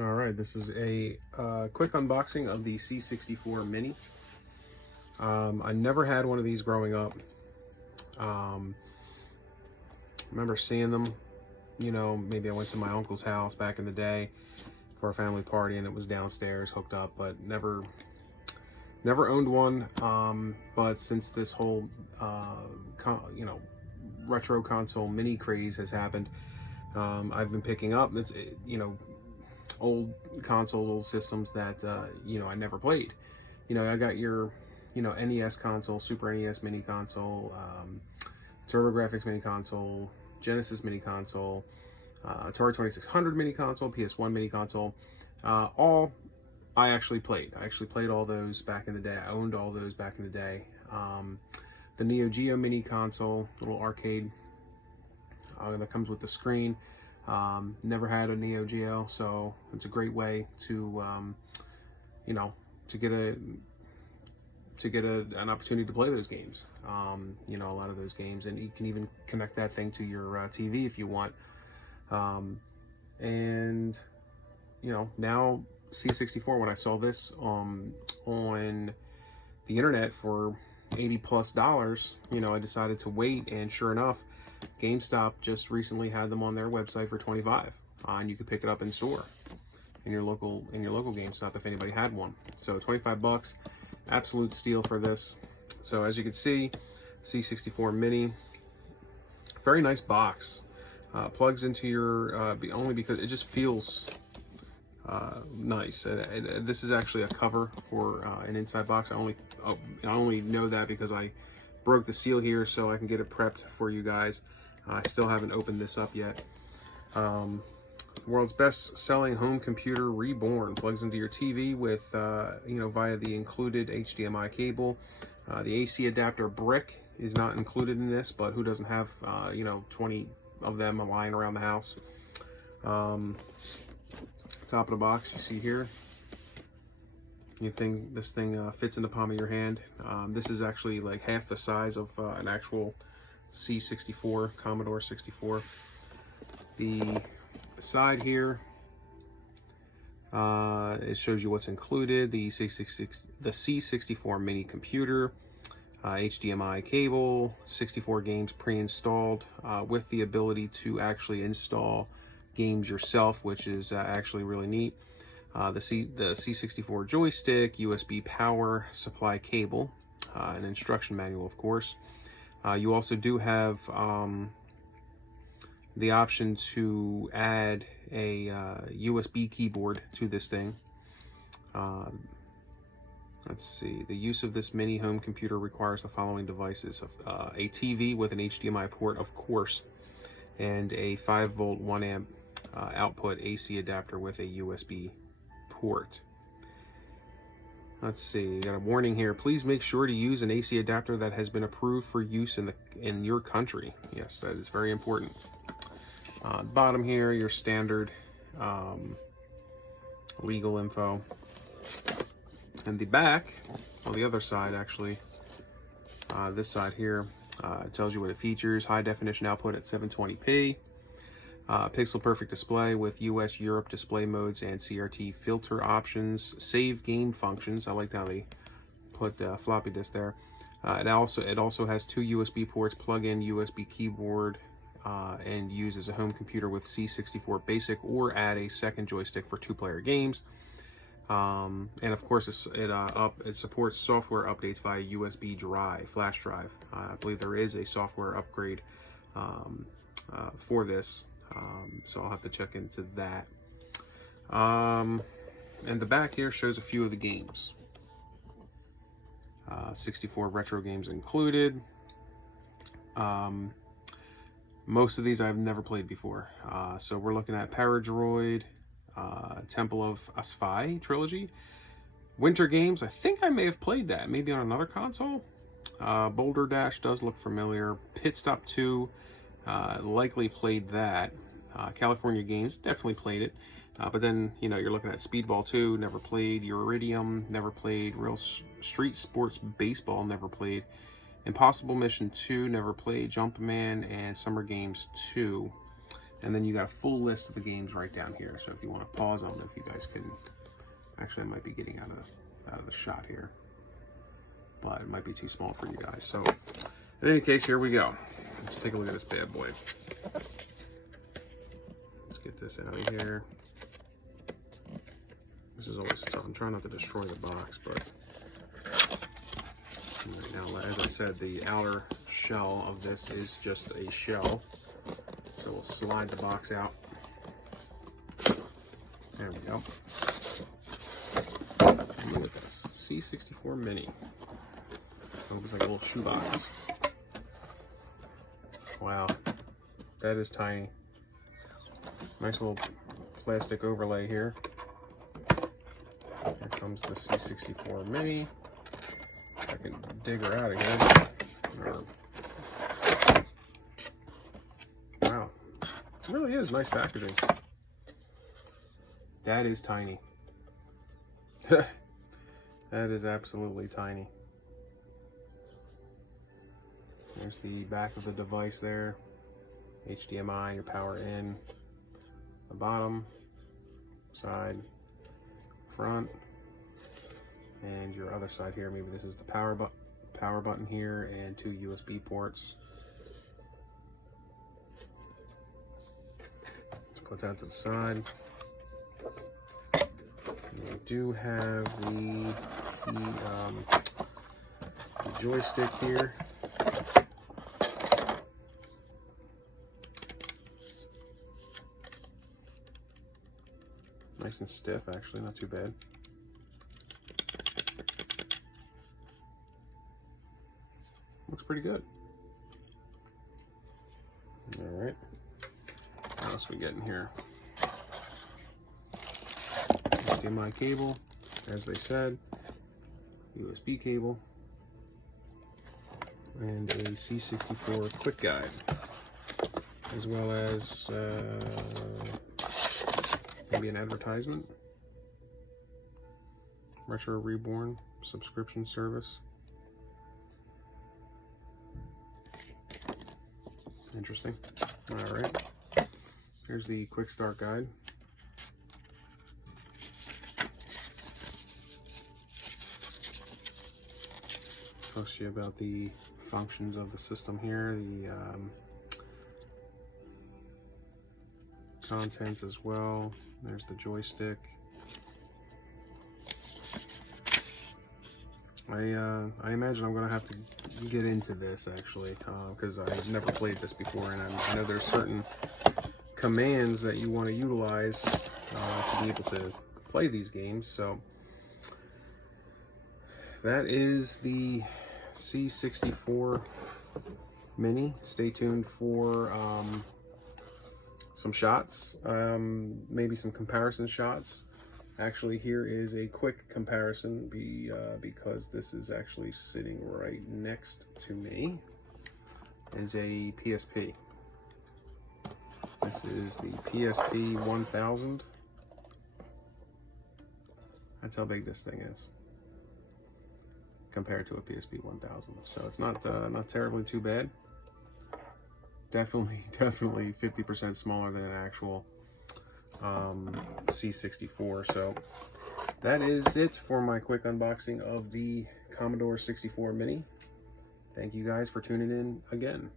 All right, this is a quick unboxing of the C64 Mini. I never had one of these growing up. I remember seeing them, maybe I went to my uncle's house back in the day for a family party and it was downstairs hooked up, but never owned one. But since this whole, retro console mini craze has happened, I've been picking up, old consoles, old systems that I never played. I got your NES console, Super NES mini console, TurboGrafx mini console, Genesis mini console, Atari 2600 mini console, PS1 mini console. All I actually played. I actually played all those back in the day. I owned all those back in the day. The Neo Geo mini console, little arcade that comes with the screen. Never had a Neo Geo, so it's a great way to to get an opportunity to play those games. A lot of those games, and you can even connect that thing to your TV if you want. And now C64. When I saw this on the internet for $80+, I decided to wait, and sure enough, GameStop just recently had them on their website for $25, and you could pick it up in store in your local GameStop if anybody had one. So $25, absolute steal for this. So as you can see, C64 Mini, very nice box. Plugs into your only because it just feels nice. This is actually a cover for an inside box. I only know that because I broke the seal here so I can get it prepped for you guys. I still haven't opened this up yet. World's best-selling home computer reborn. Plugs into your TV with via the included HDMI cable. The AC adapter brick is not included in this, but who doesn't have 20 of them lying around the house? Top of the box, you see here. This thing fits in the palm of your hand. This is actually like half the size of an actual C64 Commodore 64. The side here, it shows you what's included: the C64 mini computer, HDMI cable, 64 games pre-installed with the ability to actually install games yourself, which is actually really neat. The C64 joystick, USB power supply cable, an instruction manual, of course. You also do have the option to add a USB keyboard to this thing. Let's see. The use of this mini home computer requires the following devices: a TV with an HDMI port, of course, and a 5-volt 1-amp output AC adapter with a USB port. Let's see, you got a warning here. Please make sure to use an AC adapter that has been approved for use in your country. Yes, that is very important. Bottom here, your standard legal info. And the back, on the other side actually, this side here, it tells you what it features: high definition output at 720p. Pixel perfect display with US, Europe display modes and CRT filter options. Save game functions. I like how they put floppy disk there. It also has 2 USB ports, plug-in USB keyboard, and use as a home computer with C64 Basic, or add a second joystick for 2-player games. And of course, it supports software updates via USB drive, flash drive. I believe there is a software upgrade for this. So I'll have to check into that. And the back here shows a few of the games. 64 retro games included. Most of these I've never played before. So we're looking at Paradroid, Temple of Asphai trilogy. Winter Games, I think I may have played that, maybe on another console. Boulder Dash does look familiar. Pit Stop 2, likely played that. California Games, definitely played it. But then, you're looking at Speedball 2, never played. Iridium, never played. Real Street Sports Baseball, never played. Impossible Mission 2, never played. Jumpman and Summer Games 2. And then you got a full list of the games right down here. So if you want to pause them, if you guys can, actually I might be getting out of the shot here, but it might be too small for you guys. So in any case, here we go. Let's take a look at this bad boy. Let's get this out of here. This is always tough. I'm trying not to destroy the box, but right now, as I said, the outer shell of this is just a shell. So we'll slide the box out. There we go. Look at this. C64 Mini. It looks like a little shoebox. Wow. That is tiny. Nice little plastic overlay here. Here comes the C64 Mini. I can dig her out again. Wow. It really is nice packaging. That is tiny. That is absolutely tiny. There's the back of the device there. HDMI, your power in. The bottom, side, front, and your other side here. Maybe this is the power button here, and 2 USB ports. Let's put that to the side. And we do have the joystick here. Nice and stiff, actually, not too bad. Looks pretty good. All right. What else we get in here? HDMI cable, as they said, USB cable, and a C64 quick guide, as well as maybe an advertisement. Retro Reborn subscription service. Interesting. All right. Here's the quick start guide. Talks to you about the functions of the system here, the contents as well. There's the joystick. I imagine I'm gonna have to get into this actually, because I've never played this before, and I know there's certain commands that you want to utilize to be able to play these games. So that is the C64 Mini. Stay tuned for some shots, maybe some comparison shots. Actually, here is a quick comparison because this is actually sitting right next to me. Is a PSP. This is the PSP 1000. That's how big this thing is compared to a PSP 1000. So it's not terribly too bad. Definitely 50% smaller than an actual C64. So that is it for my quick unboxing of the Commodore 64 Mini. Thank you guys for tuning in again.